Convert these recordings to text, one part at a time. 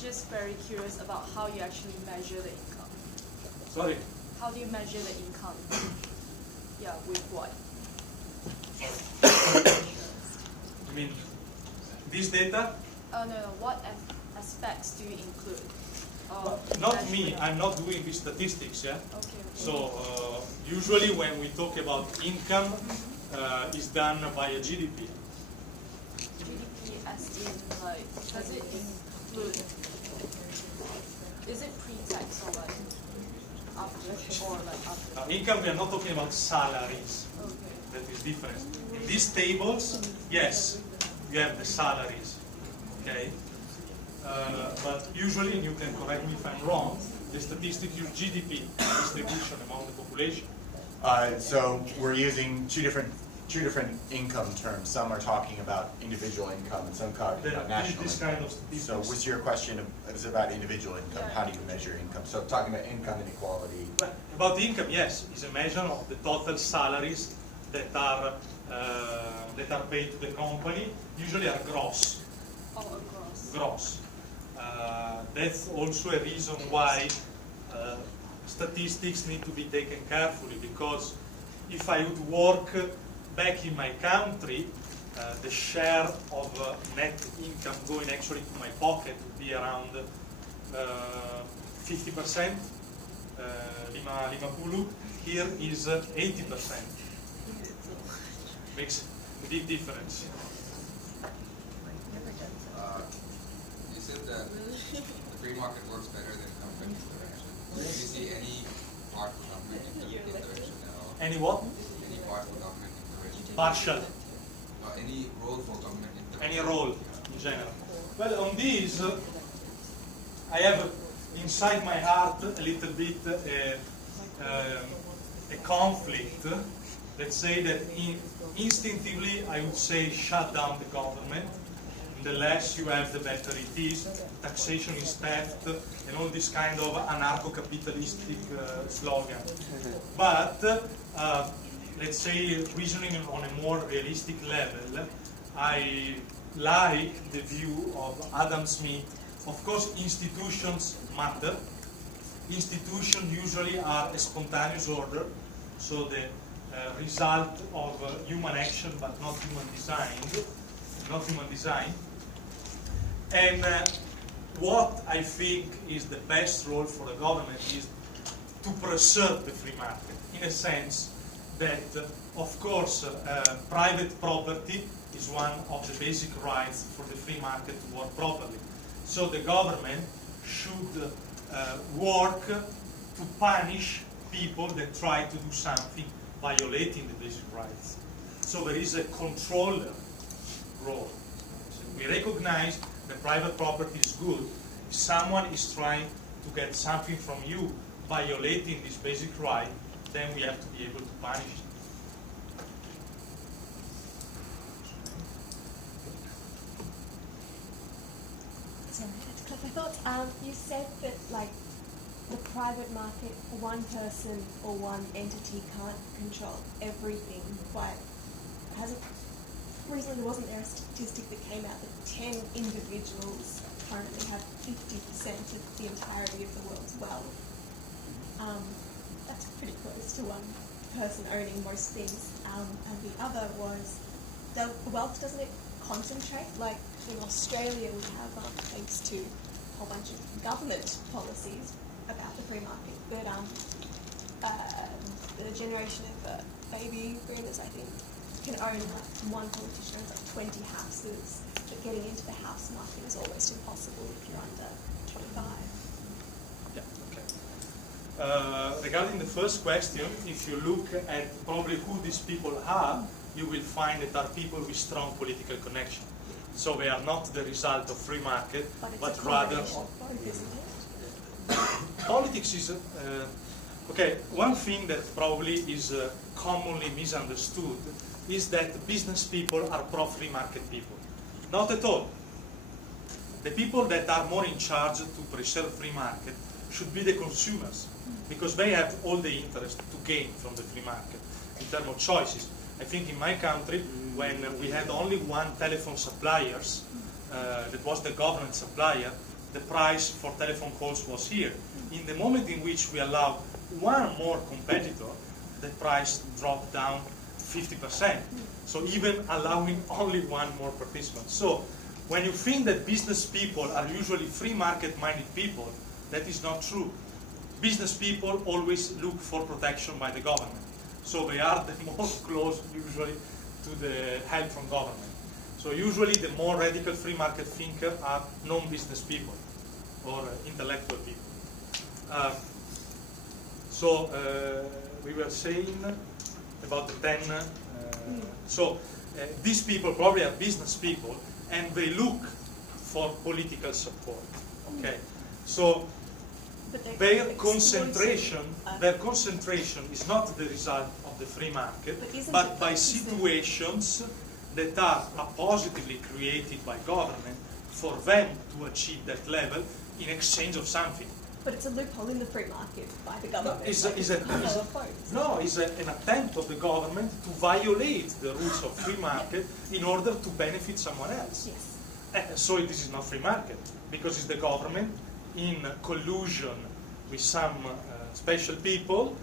just very curious about how you actually measure the income. Sorry? How do you measure the income? Yeah, with what? I mean, this data? No. What aspects do you include? Not me. I'm not doing the statistics. Yeah. Okay. So usually when we talk about income, it's done via GDP. GDP as in like, does it include? Is it pre-tax or like after or like after? Income, we are not talking about salaries. Okay. That is different. In these tables, yes, you have the salaries. Okay. But usually, and you can correct me if I'm wrong, the statistics use GDP distribution among the population. So we're using two different income terms. Some are talking about individual income, and some talking about national This income. kind of statistics. So, was your question is about individual income? Yeah. How do you measure income? So, talking about income inequality. About the income, yes, is a measure of the total salaries that are paid to the company. Usually are gross. Oh, across. Gross. That's also a reason why statistics need to be taken carefully, because if I would work back in my country, the share of net income going actually to my pocket would be around 50%. Lima Pulu. Here is 80%. Makes a big difference. You said that the free market works better than government intervention. Do you see any part for government intervention at all? Any what? Any part for government intervention? Partial. Any role for government intervention? Any role in general. Well, on this, I have inside my heart a little bit a conflict. Let's say that instinctively I would say shut down the government. The less you have, the better it is. Taxation is theft, and all this kind of anarcho-capitalistic slogan. But let's say, reasoning on a more realistic level, I like the view of Adam Smith. Of course, institutions matter. Institutions usually are a spontaneous order, so the result of human action, but not human design. And what I think is the best role for the government is to preserve the free market, in a sense that, of course, private property is one of the basic rights for the free market to work properly. So the government should work to punish people that try to do something violating the basic rights. So there is a controller role. So we recognize that private property is good. If someone is trying to get something from you violating this basic right, then we have to be able to punish it. I thought you said that like the private market, one person or one entity can't control everything, but recently wasn't there a statistic that came out that 10 individuals currently have 50% of the entirety of the world's wealth? That's pretty close to one person owning most things. And the other was the wealth, doesn't it concentrate? Like in Australia we have, thanks to a whole bunch of government policies about the free market, but the generation of baby boomers, I think, can own, like, one politician owns like 20 houses, but getting into the house market is almost impossible if you're under 25. Yeah, okay. Regarding the first question, if you look at probably who these people are, you will find that are people with strong political connection. So they are not the result of free market, but rather of both, isn't it? politics is okay. One thing that probably is commonly misunderstood is that business people are pro-free market people. Not at all. The people that are more in charge to preserve free market should be the consumers, because they have all the interest to gain from the free market in terms of choices. I think in my country, when we had only one telephone supplier, that was the government supplier, the price for telephone calls was here. In the moment in which we allow one more competitor, the price dropped down 50%. So even allowing only one more participant. So when you think that business people are usually free market-minded people, that is not true. Business people always look for protection by the government. So they are the most close usually to the help from government. So usually the more radical free market thinker are non-business people or intellectual people. We were saying about the 10. These people probably are business people and they look for political support. Okay, so their concentration is not the result of the free market, but by situations that are positively created by government for them to achieve that level in exchange of something. But it's a loophole in the free market by the government. It's an attempt of the government to violate the rules of free market in order to benefit someone else. Yes. So this is not free market, because it's the government in collusion with some special people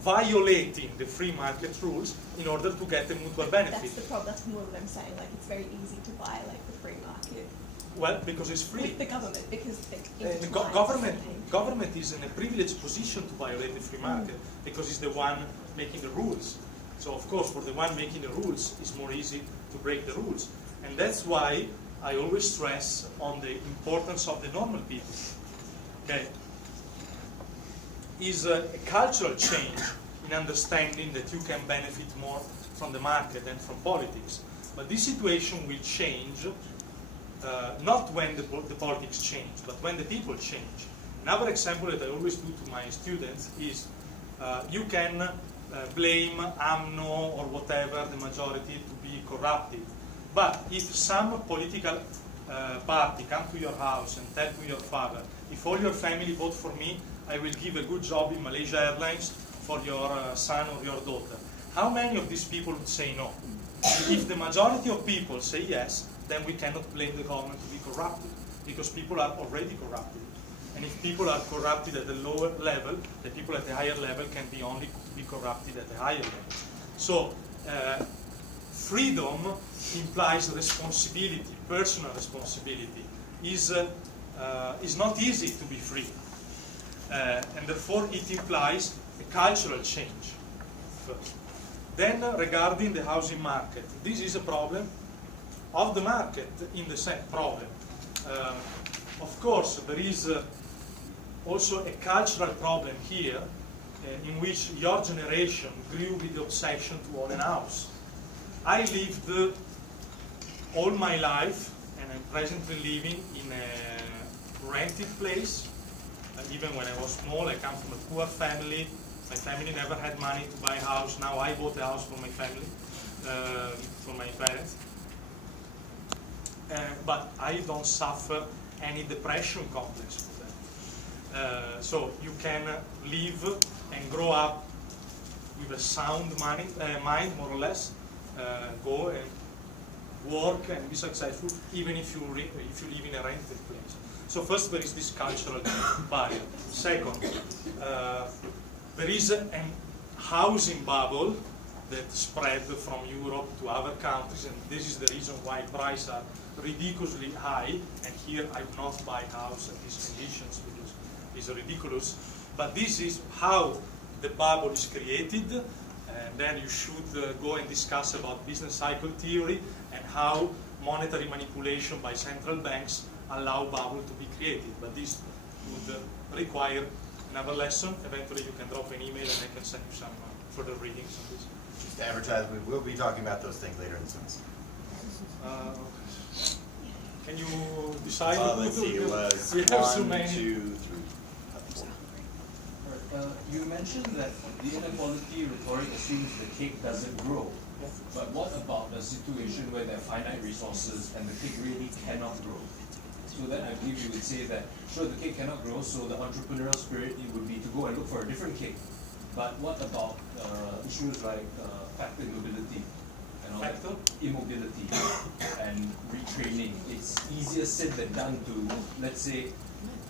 violating the free market rules in order to get a mutual benefit. That's the problem. That's more what I'm saying. Like, it's very easy to violate the free market. Well, because it's free. With the government, because The government is in a privileged position to violate the free market because it's the one making the rules. So of course, for the one making the rules, it's more easy to break the rules. And that's why I always stress on the importance of the normal people. Okay, is a cultural change in understanding that you can benefit more from the market than from politics. But this situation will change not when the politics change, but when the people change. Another example that I always do to my students is you can blame AMNO or whatever, the majority, to be corrupted. But if some political party come to your house and tell to your father, if all your family vote for me, I will give a good job in Malaysia Airlines for your son or your daughter. How many of these people would say no? If the majority of people say yes, then we cannot blame the government to be corrupted, because people are already corrupted. And if people are corrupted at the lower level, the people at the higher level can only be corrupted at the higher level. So freedom implies responsibility, personal responsibility. Is not easy to be free. And therefore it implies a cultural change first. Then regarding the housing market, this is a problem of the market in the same problem. Of course, there is also a cultural problem here in which your generation grew with the obsession to own a house. I lived all my life, and I'm presently living in a rented place. Even when I was small, I come from a poor family. My family never had money to buy a house. Now I bought a house for my family, for my parents. But I don't suffer any depression complex for that. So you can live and grow up with a sound mind, more or less, go and work and be successful, even if you live in a rented place. So first, there is this cultural barrier. Second, there is a housing bubble that spread from Europe to other countries, and this is the reason why prices are ridiculously high. And here I will not buy a house at these conditions because it's ridiculous. But this is how the bubble is created, and then you should go and discuss about business cycle theory and how monetary manipulation by central banks allow bubble to be created. But this would require another lesson. Eventually you can drop an email and I can send you some further readings on this. Just to advertise, we will be talking about those things later in the semester. Can you decide? Let's see, it was we have so 1, many. 2, 3, 4. You mentioned that the inequality rhetoric assumes the cake doesn't grow. But what about the situation where there are finite resources and the cake really cannot grow? So then I believe you would say that, sure, the cake cannot grow, so the entrepreneurial spirit it would be to go and look for a different cake. But what about issues like factor immobility and all that? Immobility and retraining. It's easier said than done to, let's say,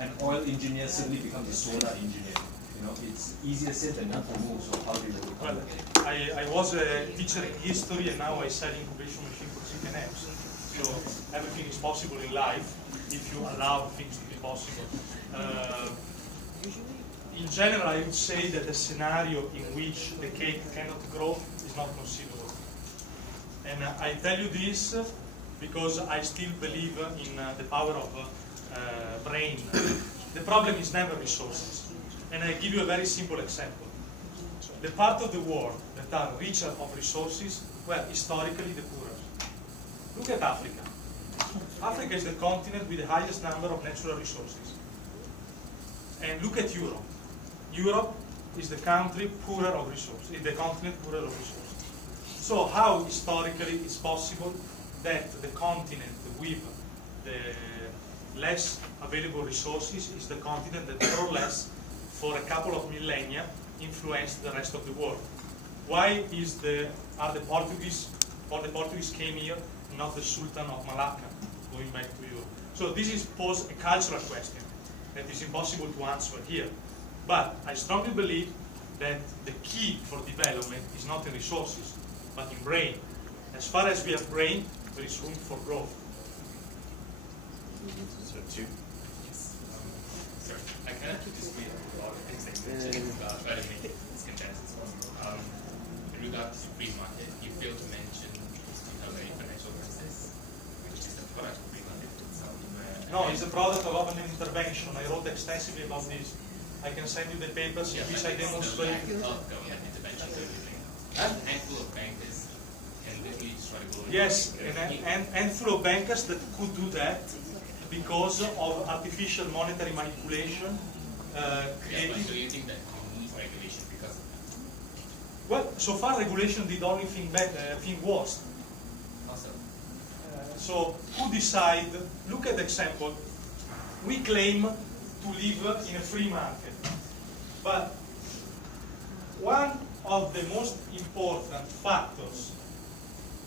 An oil engineer suddenly becomes a solar engineer. You know, it's easier said than done to move, so how do you overcome Well, that? I was a teacher in history and now I sell incubation machine for chicken eggs. So everything is possible in life if you allow things to be possible. In general, I would say that the scenario in which the cake cannot grow is not considerable. And I tell you this because I still believe in the power of brain. The problem is never resources. And I give you a very simple example. The part of the world that are richer of resources were historically the poorest. Look at Africa. Africa is the continent with the highest number of natural resources. And look at Europe. Europe is the country poorer of resources, is the continent poorer of resources. So how historically is possible that the continent with the less available resources is the continent that more or less for a couple of millennia influenced the rest of the world? Why are the Portuguese came here, not the Sultan of Malacca, going back to Europe? So this is pose a cultural question that is impossible to answer here. But I strongly believe that the key for development is not in resources, but in brain. As far as we have brain, there is room for growth. So two. Sorry, I kind of disagree with a lot of things that you mentioned, try to make it as condensed as possible. In regard to free market, you failed to mention financial crisis, which is the product of free market itself. No, it's a product of government intervention. I wrote extensively about this. I can send you the papers in which I demonstrate. Of government intervention to everything. A handful of bankers can literally try to go. Yes, and full of bankers that could do that because of artificial monetary manipulation Yeah, but created. do you think that you need regulation because of that? Well, so far regulation did only thing worse. Also, So who decide? Look at the example. We claim to live in a free market, but one of the most important factors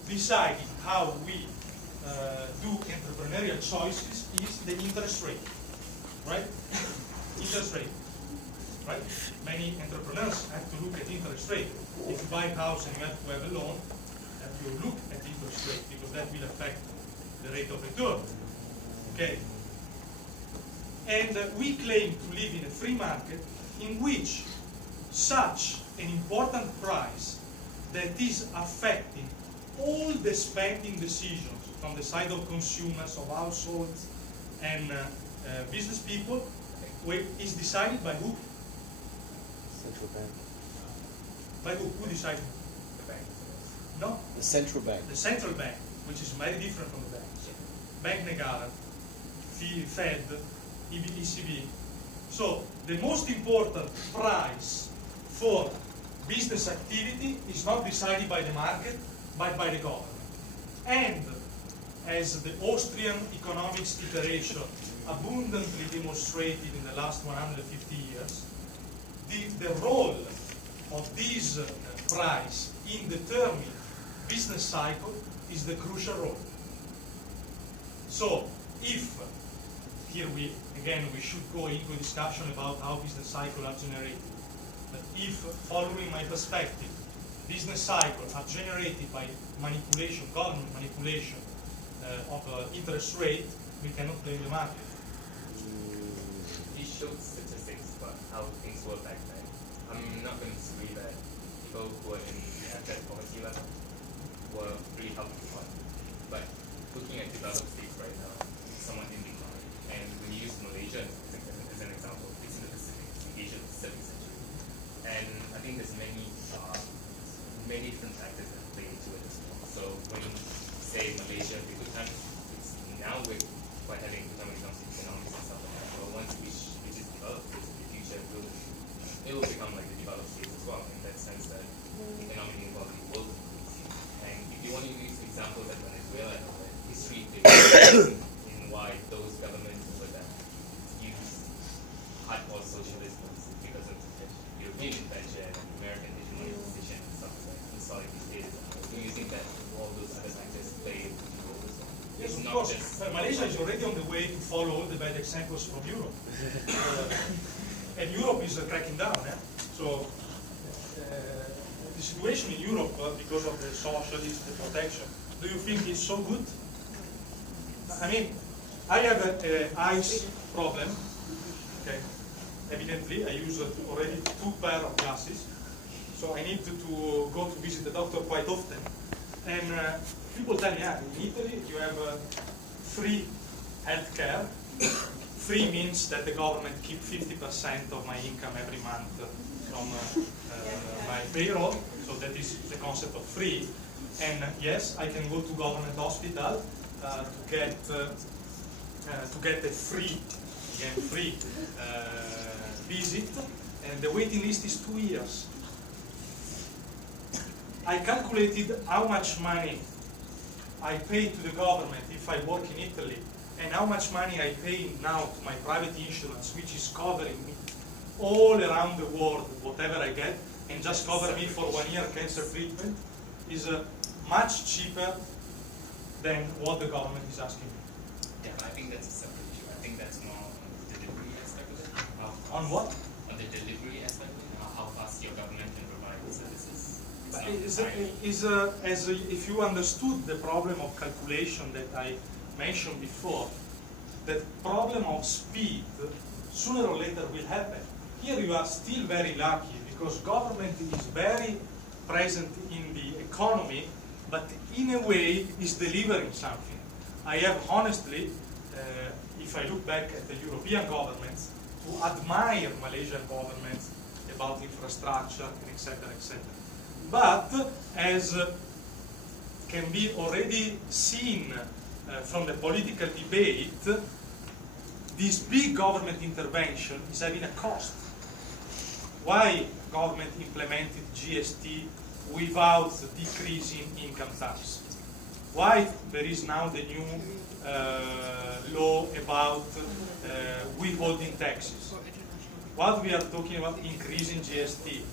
deciding how we do entrepreneurial choices is the interest rate, right? Interest rate, right? Many entrepreneurs have to look at interest rate. If you buy a house and you have to have a loan, you look at interest rate because that will affect the rate of return. Okay. And we claim to live in a free market in which such an important price that is affecting all the spending decisions from the side of consumers, of households, and business people is decided by who? Central bank. By who? Who decided? the bank. No, The central bank. the central bank, which is very different from the banks. Bank Negara, Fed, ECB. So the most important price for business activity is not decided by the market, but by the government. And as the Austrian economics iteration abundantly demonstrated in the last 150 years, the role of this price in determining business cycle is the crucial role. So if, here we should go into a discussion about how business cycles are generated. But if, following my perspective, business cycles are generated by manipulation, government manipulation of interest rate, we cannot blame the market. You showed statistics about how things were back then. I'm not going to disagree that people who are in the abject poverty level were pretty helpful. But looking at developed states right now, it's somewhat in decline. And when you use Malaysia as an example, it's in the Pacific, it's in Asia Pacific century. And I think there's many different factors that play into it as well. So when you say Malaysia, the good times, it's now we're quite having good time when it comes to economics and stuff like that. But once it reaches developed states in the future, it will become like the developed states as well, in that sense that economic inequality will increase. And if you want to use examples like Venezuela and all that, history in why those governments over there use hardcore socialism because of the European invention and American hegemonic position and stuff like that, installing these states. Do you think that all those other factors play a role as well? Yes, It's of not course. just Malaysia is already on the way to follow all the bad examples from Europe. And Europe is cracking down. So the situation in Europe, because of the socialist, the protection, do you think is so good? I mean, I have an eyes problem. Okay, evidently I use already 2 pair of glasses, so I need to go to visit the doctor quite often. And people tell me, in Italy you have free healthcare. Free means that the government keep 50% of my income every month from my payroll, so that is the concept of free. And yes, I can go to government hospital to get a free visit, and the waiting list is 2 years. I calculated how much money I pay to the government if I work in Italy, and how much money I pay now to my private insurance, which is covering me all around the world, whatever I get, and just cover me for 1 year cancer treatment, is much cheaper than what the government is asking me. Yeah, but I think that's a separate issue. I think that's more on the delivery aspect of it. On what? On the delivery aspect of it, how fast your government can provide the services. If you understood the problem of calculation that I mentioned before, the problem of speed sooner or later will happen. Here you are still very lucky because government is very present in the economy, but in a way is delivering something. I have honestly, if I look back at the European governments, to admire Malaysian governments about infrastructure, etc., etc. But as can be already seen from the political debate, this big government intervention is having a cost. Why government implemented GST without decreasing income tax? Why there is now the new law about withholding taxes? What we are talking about increasing GST.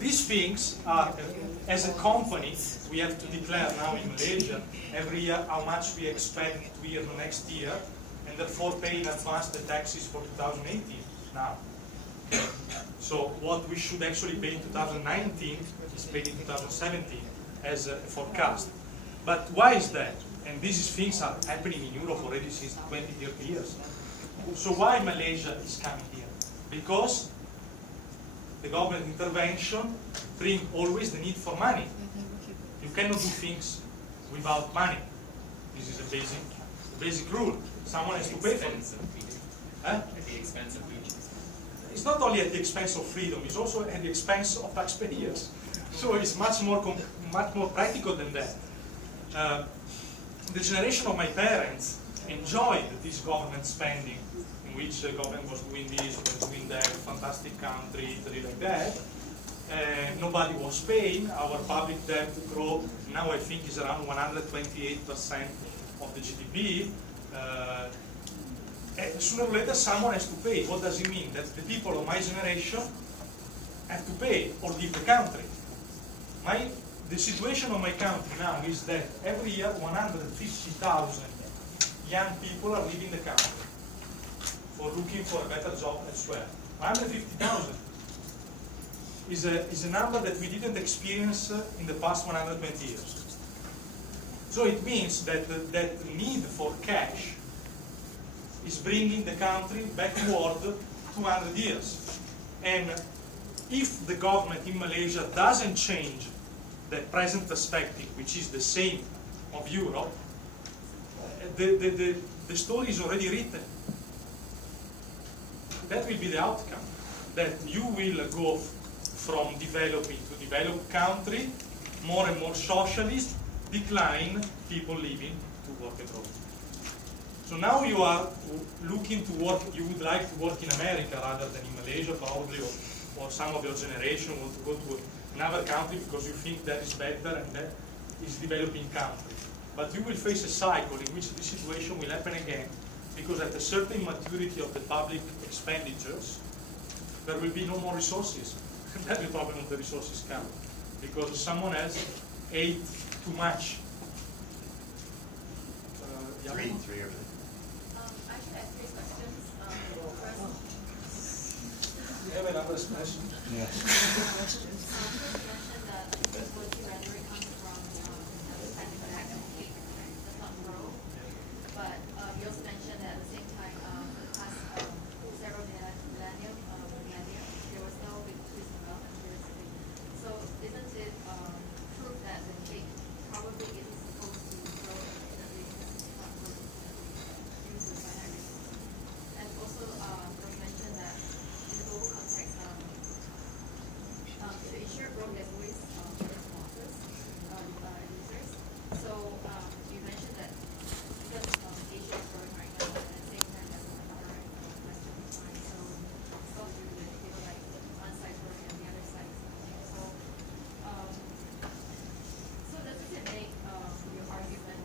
These things are, as a company, we have to declare now in Malaysia every year how much we expect to earn next year, and therefore pay in advance the taxes for 2018 now. So what we should actually pay in 2019 is paid in 2017 as a forecast. But why is that? And these things are happening in Europe already since 20, 30 years. So why Malaysia is coming here? Because the government intervention brings always the need for money. You cannot do things without money. This is a basic rule. Someone has to pay for it. At the expense of freedom. It's not only at the expense of freedom, it's also at the expense of taxpayers. So it's much more practical than that. The generation of my parents enjoyed this government spending, in which the government was doing this, was doing that, fantastic country, Italy like that. Nobody was paying. Our public debt growth now I think is around 128% of the GDP. And sooner or later someone has to pay. What does it mean? That the people of my generation have to pay or leave the country. The situation of my country now is that every year 150,000 young people are leaving the country for looking for a better job elsewhere. 150,000 is a number that we didn't experience in the past 120 years. So it means that that need for cash is bringing the country backward 200 years. And if the government in Malaysia doesn't change the present perspective, which is the same of Europe, the story is already written. That will be the outcome. That you will go from developing to developed country, more and more socialist, decline, people leaving to work abroad. So now you are looking to work, you would like to work in America rather than in Malaysia probably, or some of your generation want to go to another country because you think that is better and that is developing country. But you will face a cycle in which the situation will happen again, because at a certain maturity of the public expenditures, there will be no more resources. That's the problem of the resources come, because someone else ate too much. Three over there. I should ask three questions. First, You have another expression? Yeah. first you mentioned that inequality rhetoric comes from the fact that academic does not grow. But you also mentioned that at the same time, for the past several millennia, there was no big increase in wealth and diversity. So isn't it proof that the cake probably isn't supposed to grow infinitely because it's not growing infinitely due to finite resources? And also, it was mentioned that in the global context, to ensure growth, there's always various losses, users. So you mentioned that because Asia is growing right now, and at the same time there's a current Western decline, so it's got to do with like one side growing and the other side is growing. So does it make your argument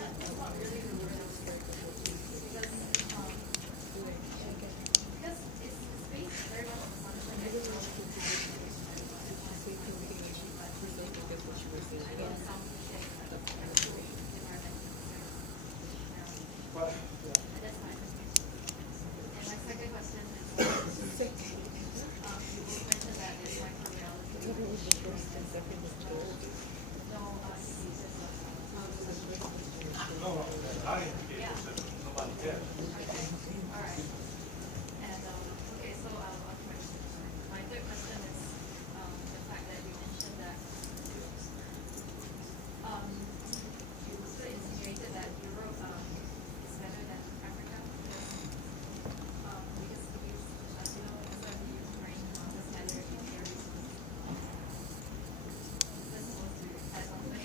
that's not really the word I was looking for, because it's based very much on the assumption that it's going to be again, some environmental concerns. But, And that's my first question. And my second question is, you also mentioned that there's microreality. No, no, there are indicators that nobody cares. all right. And okay, so my third question is the fact that you mentioned that you also insinuated that Europe is better than Africa because we use, as you know, instead we use grain the standard in their resources. Is this supposed to add something?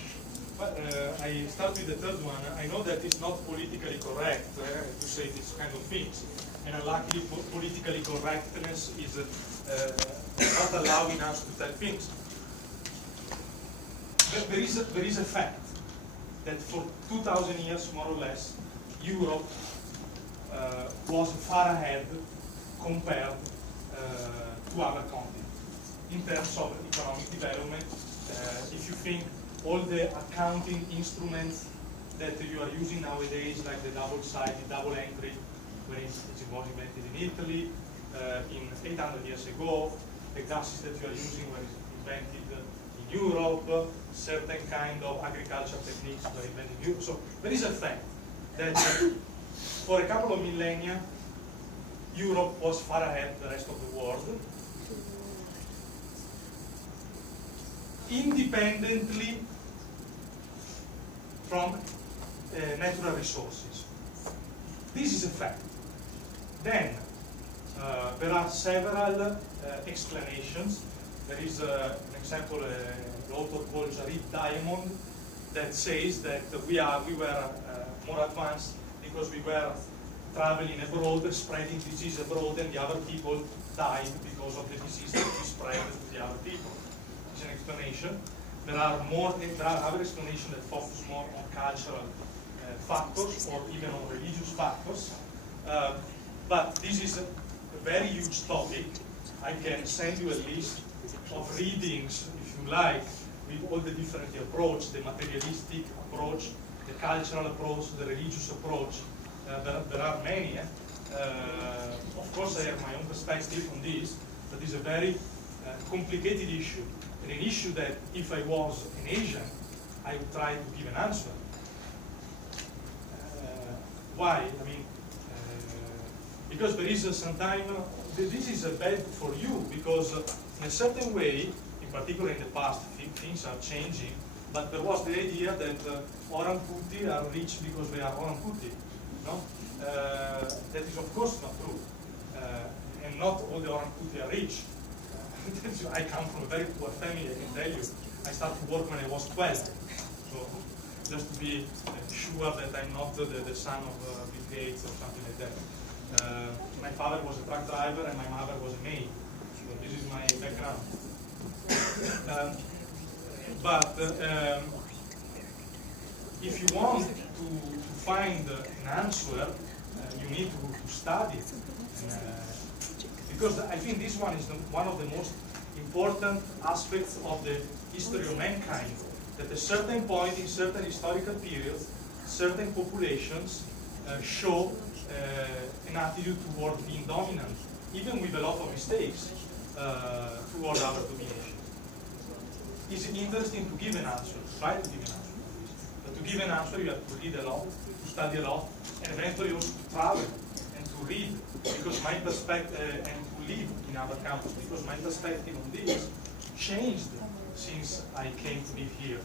But I start with the third one. I know that it's not politically correct to say these kind of things, and luckily politically correctness is not allowing us to tell things. But there is a fact that for 2,000 years, more or less, Europe was far ahead compared to other continents in terms of economic development. If you think all the accounting instruments that you are using nowadays, like the double-sided, double entry, when it was invented in Italy, in 800 years ago, the glasses that you are using were invented in Europe, certain kind of agricultural techniques were invented in Europe. So there is a fact that for a couple of millennia, Europe was far ahead of the rest of the world, independently from natural resources. This is a fact. Then there are several explanations. There is an example, an author called Jared Diamond, that says that we were more advanced because we were traveling abroad, spreading disease abroad, and the other people died because of the disease that we spread to the other people. It's an explanation. There are other explanations that focus more on cultural factors or even on religious factors. But this is a very huge topic. I can send you a list of readings, if you like, with all the different approach, the materialistic approach, the cultural approach, the religious approach. There are many. Of course, I have my own perspective on this, but it's a very complicated issue, and an issue that if I was an Asian, I would try to give an answer. Why? I mean, because there is sometimes, this is bad for you, because in a certain way, in particular in the past, things are changing, but there was the idea that Orang Putih are rich because they are Orang Putih. No? That is of course not true. And not all the Orang Putih are rich. I come from a very poor family, I can tell you. I started to work when I was 12. So just to be sure that I'm not the son of Bill Gates or something like that. My father was a truck driver and my mother was a maid. So this is my background. But if you want to find an answer, you need to study. You because I think this one is one of the most important aspects of the history of mankind, that at a certain point in certain historical periods, certain populations show an attitude toward being dominant, even with a lot of mistakes toward our domination. It's interesting to give an answer, try to give an answer. But to give an answer, you have to read a lot, to study a lot, and eventually also to travel and to read, because my perspective, and to live in other countries, because my perspective on this changed since I came to live here.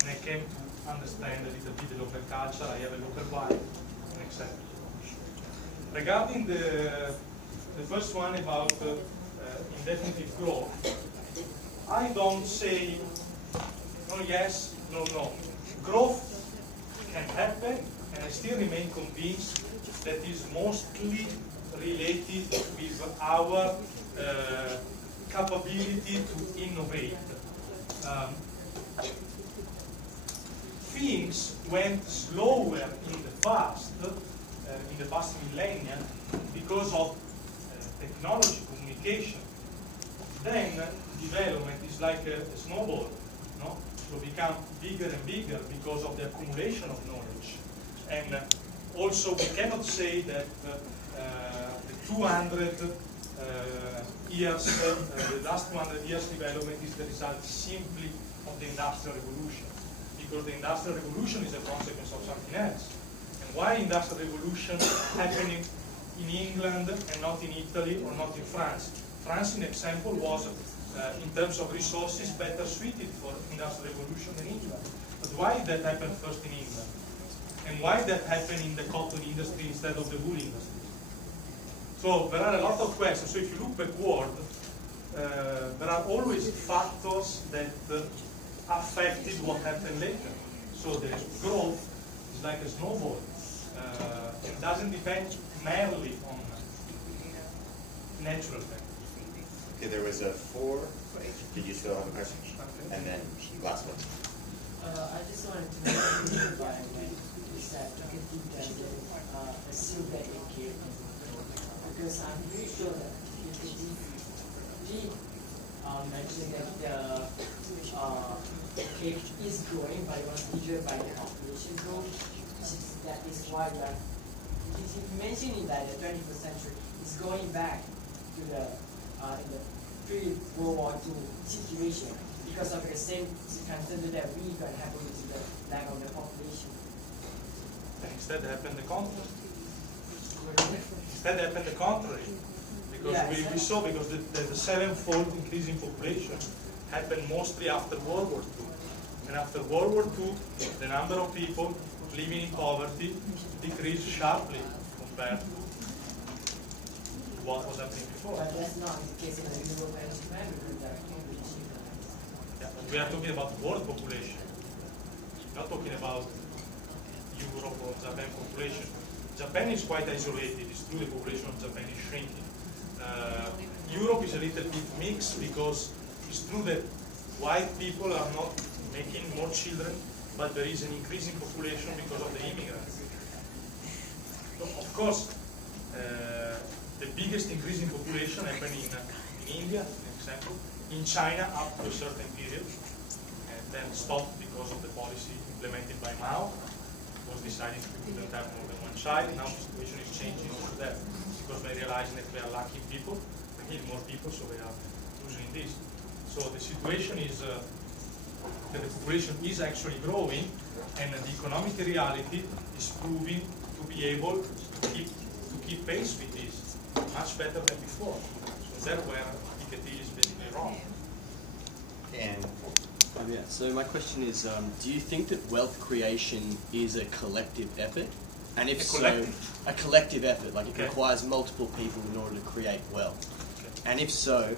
And I came to understand a little bit the local culture, I have a local vibe, and etc. Regarding the first one about indefinite growth, I don't say no yes, no no. Growth can happen, and I still remain convinced that is mostly related with our capability to innovate. Things went slower in the past millennia, because of technology, communication. Then development is like a snowball, no? So become bigger and bigger because of the accumulation of knowledge. And also we cannot say that the 200 years, the last 200 years development is the result simply of the Industrial Revolution, because the Industrial Revolution is a consequence of something else. And why Industrial Revolution happening in England and not in Italy or not in France? France, in example, was in terms of resources better suited for Industrial Revolution than England. But why that happened first in England? And why that happened in the cotton industry instead of the wool industry? So there are a lot of questions. So if you look backward, there are always factors that affected what happened later. So the growth is like a snowball. It doesn't depend merely on natural factors. Okay, there was a 4. Did you still have a question? Okay. And then last one. I just wanted to know the environment is that Piketty doesn't assume that it came, because I'm pretty sure that Piketty did mention that the cake is growing, but it was measured by the population growth. That is why he's mentioning that the 21st century is going back to the in the pre-World War II situation, because of the same circumstances that we got happened with the lack of the population. Instead happened the contrary. Instead happened the contrary. Because Yeah, we saw, because the sevenfold increase in population happened mostly after World War II. And after World War II, the number of people living in poverty decreased sharply compared to what was happening before. But that's not the case in the Europe and Japan, because there are population. Yeah, but we are talking about world population. Not talking about Europe or Japan population. Japan is quite isolated. It's true the population of Japan is shrinking. Europe is a little bit mixed, because it's true that white people are not making more children, but there is an increase in population because of the immigrants. So of course, the biggest increase in population happened in India, for example, in China up to a certain period, and then stopped because of the policy implemented by Mao. It was decided to couldn't have more than one child. Now the situation is changing also there, because they realize that we are lacking people, we need more people, so they are losing this. So the situation is that the population is actually growing, and the economic reality is proving to be able to keep pace with this much better than before. So that's where Piketty is basically wrong. And Yeah, so my question is, do you think that wealth creation is a collective effort? And if so, a collective effort, like it requires multiple people in order to create wealth. Okay. And if so,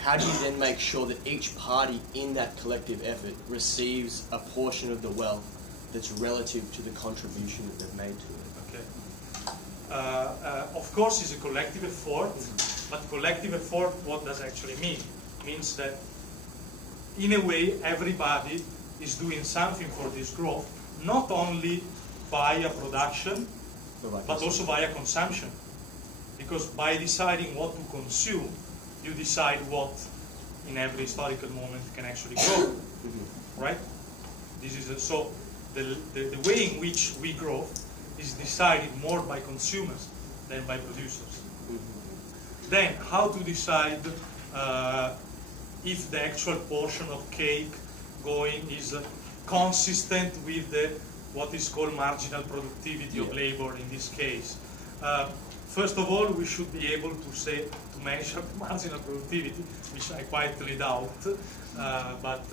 how do you then make sure that each party in that collective effort receives a portion of the wealth that's relative to the contribution that they've made to it? Okay. Of course, it's a collective effort, but collective effort, what does actually mean? It means that, in a way, everybody is doing something for this growth, not only via production, but also via consumption. because by deciding what to consume, you decide what in every historical moment can actually grow, right? This is so the way in which we grow is decided more by consumers than by producers. Then how to decide if the actual portion of cake going is consistent with the what is called marginal productivity of labor in this case. First of all, we should be able to measure marginal productivity, which I quietly doubt. But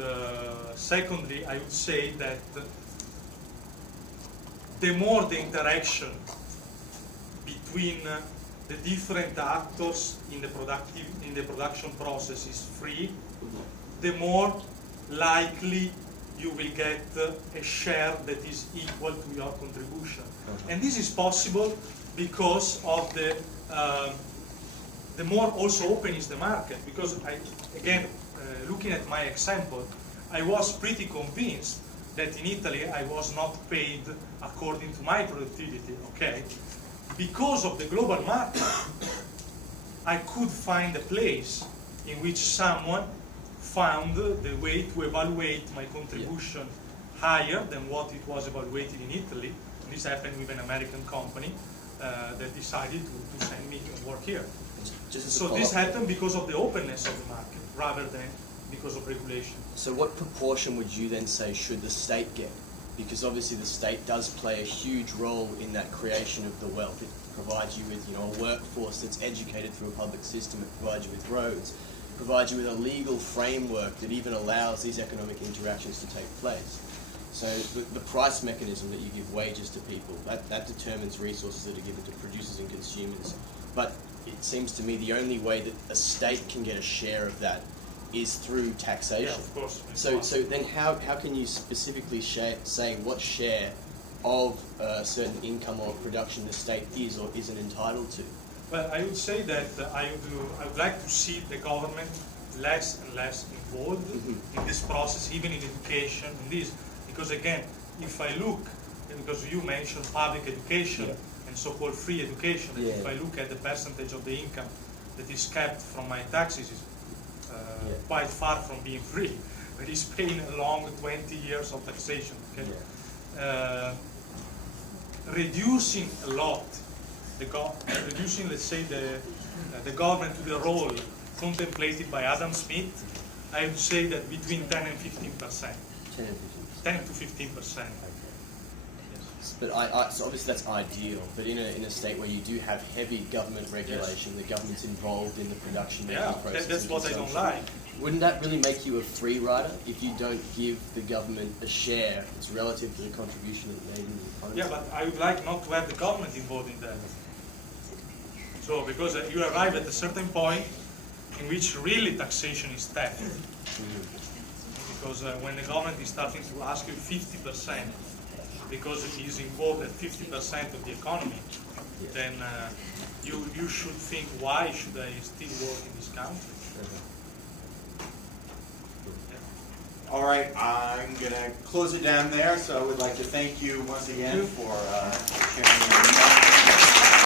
secondly, I would say that the more the interaction between the different actors in the production process is free, the more likely you will get a share that is equal to your contribution. And this is possible because of the more also open is the market. Because looking at my example, I was pretty convinced that in Italy I was not paid according to my productivity, okay? Because of the global market, I could find a place in which someone found the way to evaluate my contribution higher than what it was evaluated in Italy. And this happened with an American company that decided to send me to work here. So this happened because of the openness of the market rather than because of regulation. So what proportion would you then say should the state get? Because obviously the state does play a huge role in that creation of the wealth. It provides you with, a workforce that's educated through a public system. It provides you with roads. It provides you with a legal framework that even allows these economic interactions to take place. So the price mechanism that you give wages to people, that determines resources that are given to producers and consumers. But it seems to me the only way that a state can get a share of that is through taxation. Yeah, of course. So then how can you specifically say what share of a certain income or production the state is or isn't entitled to? Well, I would say that I would like to see the government less and less involved in this process, even in education, in this. Because again, if I look, because you mentioned public education and so-called free education, and if I look at the percentage of the income that is kept from my taxes, is quite far from being free. It is paying a long 20 years of taxation. Okay? Reducing a lot, reducing, let's say, the government to the role contemplated by Adam Smith, I would say that between 10 and 15%. 10 to 15%. But so obviously that's ideal. But in a state where you do have heavy government regulation, the government's involved in the production process. That's what I don't like. Wouldn't that really make you a free rider if you don't give the government a share that's relative to the contribution that they made in the economy? Yeah, but I would like not to have the government involved in that. So because you arrive at a certain point in which really taxation is theft. Because when the government is starting to ask you 50%, because it is involved at 50% of the economy, then you should think, why should I still work in this country? All right, I'm going to close it down there. So I would like to thank you once again for sharing your